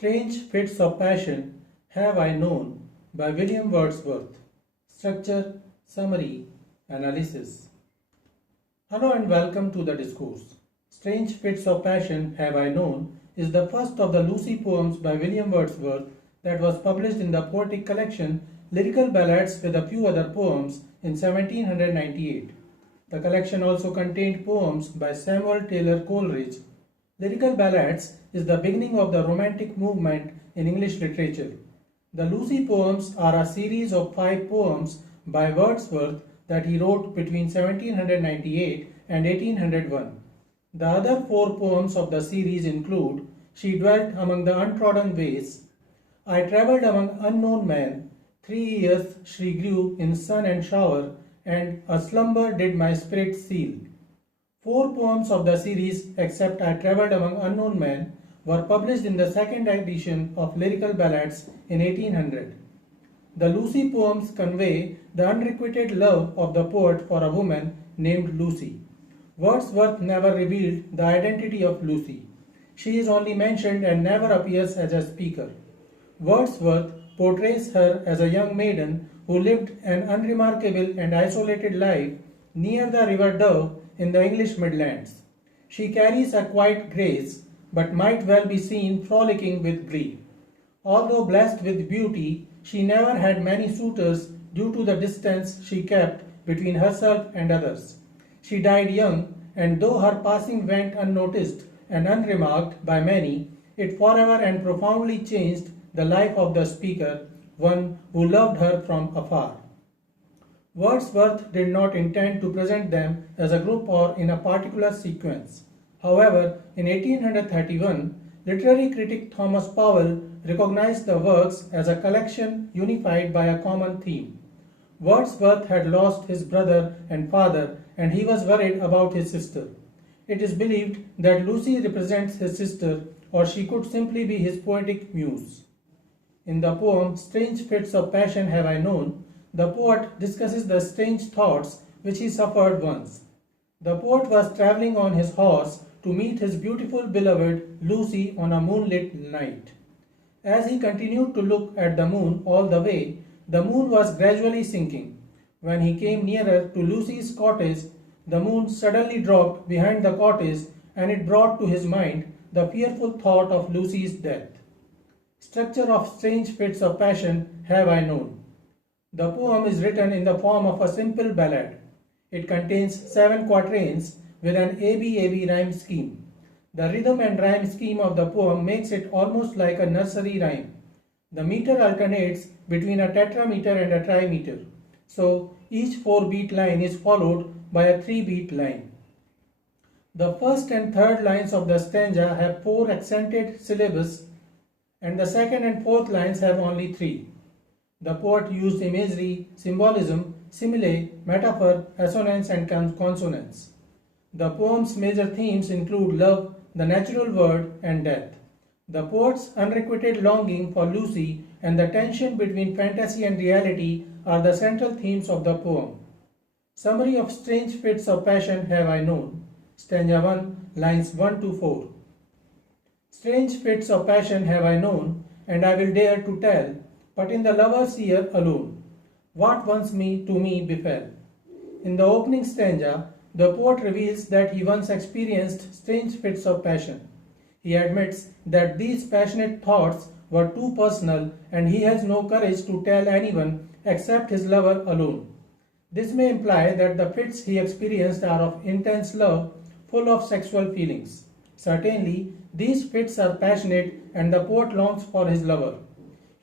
Strange Fits of Passion Have I Known by William Wordsworth. Structure, Summary, Analysis. Hello and welcome to the discourse. Strange Fits of Passion Have I Known is the first of the Lucy poems by William Wordsworth that was published in the poetic collection Lyrical Ballads with a few other poems in 1798. The collection also contained poems by Samuel Taylor Coleridge. Lyrical Ballads is the beginning of the Romantic movement in English literature. The Lucy poems are a series of 5 poems by Wordsworth that he wrote between 1798 and 1801. The other 4 poems of the series include She Dwelt Among the Untrodden Ways, I Travelled Among Unknown Men, 3 Years She Grew in Sun and Shower, and A Slumber Did My Spirit Seal. 4 poems of the series, except I Travelled Among Unknown Men, were published in the second edition of Lyrical Ballads in 1800. The Lucy poems convey the unrequited love of the poet for a woman named Lucy. Wordsworth never revealed the identity of Lucy. She is only mentioned and never appears as a speaker. Wordsworth portrays her as a young maiden who lived an unremarkable and isolated life near the river Dove in the English Midlands. She carries a quiet grace, but might well be seen frolicking with glee. Although blessed with beauty, she never had many suitors due to the distance she kept between herself and others. She died young, and though her passing went unnoticed and unremarked by many, it forever and profoundly changed the life of the speaker, one who loved her from afar. Wordsworth did not intend to present them as a group or in a particular sequence. However, in 1831, literary critic Thomas Powell recognized the works as a collection unified by a common theme. Wordsworth had lost his brother and father, and he was worried about his sister. It is believed that Lucy represents his sister, or she could simply be his poetic muse. In the poem Strange Fits of Passion Have I Known, the poet discusses the strange thoughts which he suffered once. The poet was travelling on his horse to meet his beautiful beloved Lucy on a moonlit night. As he continued to look at the moon all the way, the moon was gradually sinking. When he came nearer to Lucy's cottage, the moon suddenly dropped behind the cottage, and it brought to his mind the fearful thought of Lucy's death. Structure of Strange Fits of Passion Have I Known. The poem is written in the form of a simple ballad. It contains 7 quatrains with an ABAB rhyme scheme. The rhythm and rhyme scheme of the poem makes it almost like a nursery rhyme. The meter alternates between a tetrameter and a trimeter. So each 4-beat line is followed by a 3-beat line. The first and third lines of the stanza have 4 accented syllables, and the second and fourth lines have only 3. The poet used imagery, symbolism, simile, metaphor, assonance and consonance. The poem's major themes include love, the natural world, and death. The poet's unrequited longing for Lucy and the tension between fantasy and reality are the central themes of the poem. Summary of Strange Fits of Passion Have I Known. Stanza 1, lines 1 to 4. Strange fits of passion have I known, and I will dare to tell, but in the lover's ear alone, what once to me befell. In the opening stanza, the poet reveals that he once experienced strange fits of passion. He admits that these passionate thoughts were too personal, and he has no courage to tell anyone except his lover alone. This may imply that the fits he experienced are of intense love, full of sexual feelings. Certainly, these fits are passionate, and the poet longs for his lover.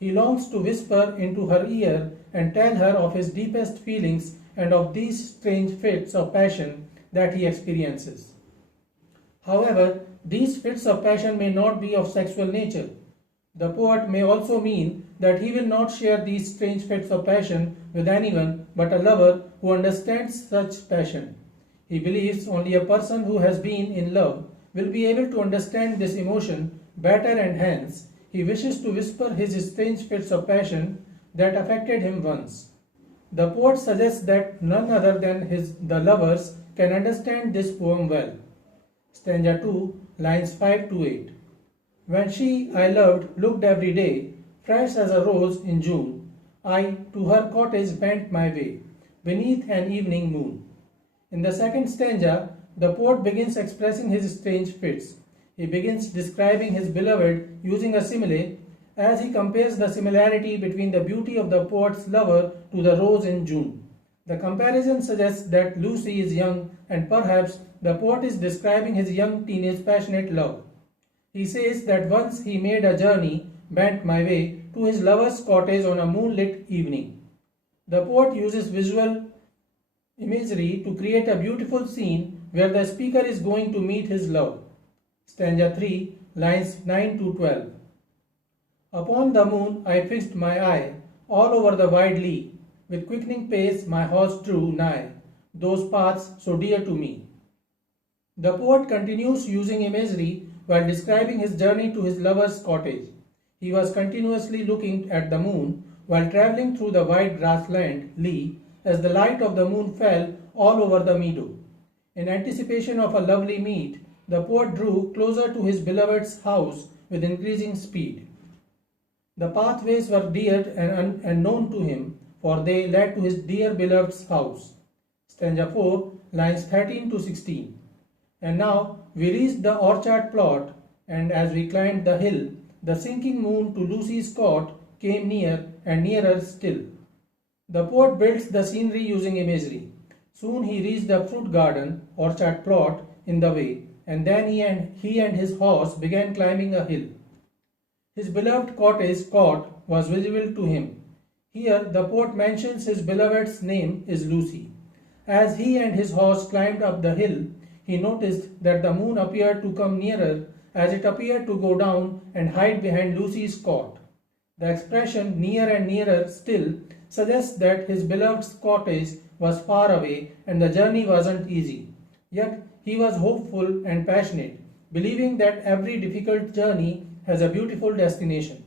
He longs to whisper into her ear and tell her of his deepest feelings and of these strange fits of passion that he experiences. However, these fits of passion may not be of sexual nature. The poet may also mean that he will not share these strange fits of passion with anyone but a lover who understands such passion. He believes only a person who has been in love will be able to understand this emotion better, and hence he wishes to whisper his strange fits of passion that affected him once. The poet suggests that none other than the lovers can understand this poem well. Stanza 2, lines 5 to 8. When she I loved looked every day, fresh as a rose in June, I to her cottage bent my way, beneath an evening moon. In the second stanza, the poet begins expressing his strange fits. He begins describing his beloved using a simile as he compares the similarity between the beauty of the poet's lover to the rose in June. The comparison suggests that Lucy is young and perhaps the poet is describing his young teenage passionate love. He says that once he made a journey, bent my way to his lover's cottage on a moonlit evening. The poet uses visual imagery to create a beautiful scene where the speaker is going to meet his love. Stanza 3, lines 9 to 12. Upon the moon I fixed my eye, all over the wide lea. With quickening pace my horse drew nigh, those paths so dear to me. The poet continues using imagery while describing his journey to his lover's cottage. He was continuously looking at the moon while travelling through the wide grassland lea as the light of the moon fell all over the meadow. In anticipation of a lovely meet, the poet drew closer to his beloved's house with increasing speed. The pathways were dear and known to him, for they led to his dear beloved's house. Stanza 4, lines 13 to 16. And now we reached the orchard plot, and as we climbed the hill, the sinking moon to Lucy's cot came near and nearer still. The poet builds the scenery using imagery. Soon he reached the fruit garden, orchard plot, in the way, and then he and his horse began climbing a hill. His beloved cottage cot was visible to him. Here the poet mentions his beloved's name is Lucy. As he and his horse climbed up the hill, he noticed that the moon appeared to come nearer as it appeared to go down and hide behind Lucy's cot. The expression near and nearer still suggests that his beloved's cottage was far away and the journey wasn't easy. Yet he was hopeful and passionate, believing that every difficult journey has a beautiful destination.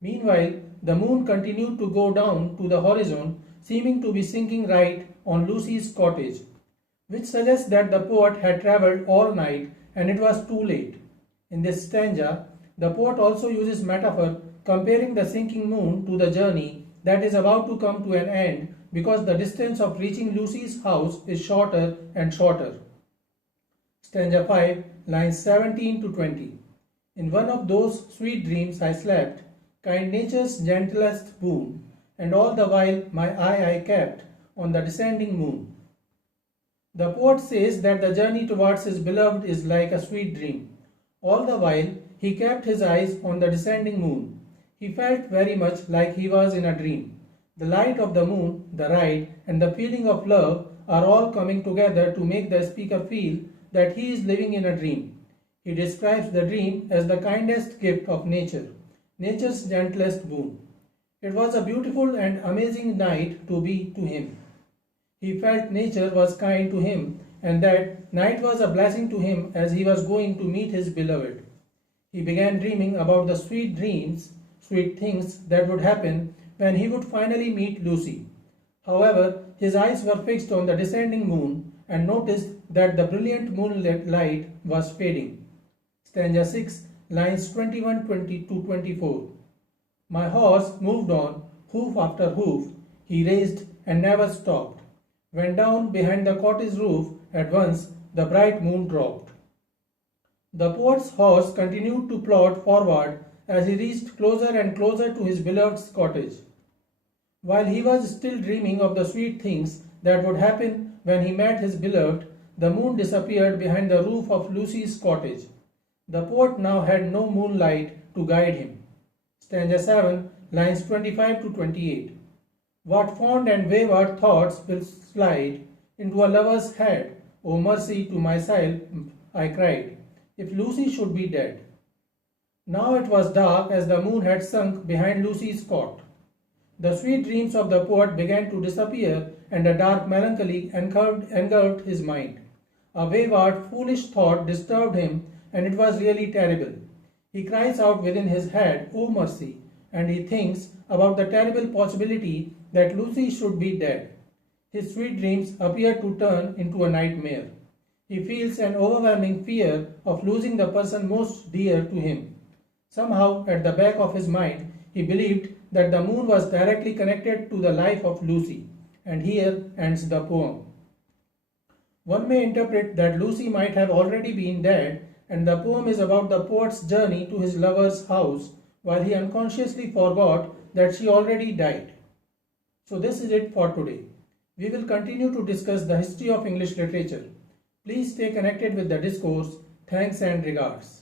Meanwhile, the moon continued to go down to the horizon, seeming to be sinking right on Lucy's cottage, which suggests that the poet had travelled all night and it was too late. In this stanza, the poet also uses metaphor comparing the sinking moon to the journey that is about to come to an end because the distance of reaching Lucy's house is shorter and shorter. Stanza 5, lines 17 to 20. In one of those sweet dreams I slept, kind nature's gentlest boon, and all the while my eye I kept on the descending moon. The poet says that the journey towards his beloved is like a sweet dream. All the while he kept his eyes on the descending moon. He felt very much like he was in a dream. The light of the moon, the ride, and the feeling of love are all coming together to make the speaker feel that he is living in a dream. He describes the dream as the kindest gift of nature, nature's gentlest boon. It was a beautiful and amazing night to be to him. He felt nature was kind to him and that night was a blessing to him as he was going to meet his beloved. He began dreaming about the sweet dreams, sweet things that would happen when he would finally meet Lucy. However, his eyes were fixed on the descending moon and noticed that the brilliant moonlit light was fading. Stanza 6, lines 21 to 24. My horse moved on, hoof after hoof, he raced and never stopped. When down behind the cottage roof, at once the bright moon dropped. The poet's horse continued to plod forward as he reached closer and closer to his beloved's cottage. While he was still dreaming of the sweet things that would happen when he met his beloved, the moon disappeared behind the roof of Lucy's cottage. The poet now had no moonlight to guide him. Stanza 7, lines 25 to 28. What fond and wayward thoughts will slide into a lover's head? O mercy to myself, I cried, if Lucy should be dead. Now it was dark as the moon had sunk behind Lucy's cot. The sweet dreams of the poet began to disappear and a dark melancholy engulfed his mind. A wayward, foolish thought disturbed him and it was really terrible. He cries out within his head, O mercy, and he thinks about the terrible possibility that Lucy should be dead. His sweet dreams appear to turn into a nightmare. He feels an overwhelming fear of losing the person most dear to him. Somehow, at the back of his mind, he believed that the moon was directly connected to the life of Lucy, and here ends the poem. One may interpret that Lucy might have already been dead, and the poem is about the poet's journey to his lover's house while he unconsciously forgot that she already died. So this is it for today. We will continue to discuss the history of English literature. Please stay connected with the discourse. Thanks and regards.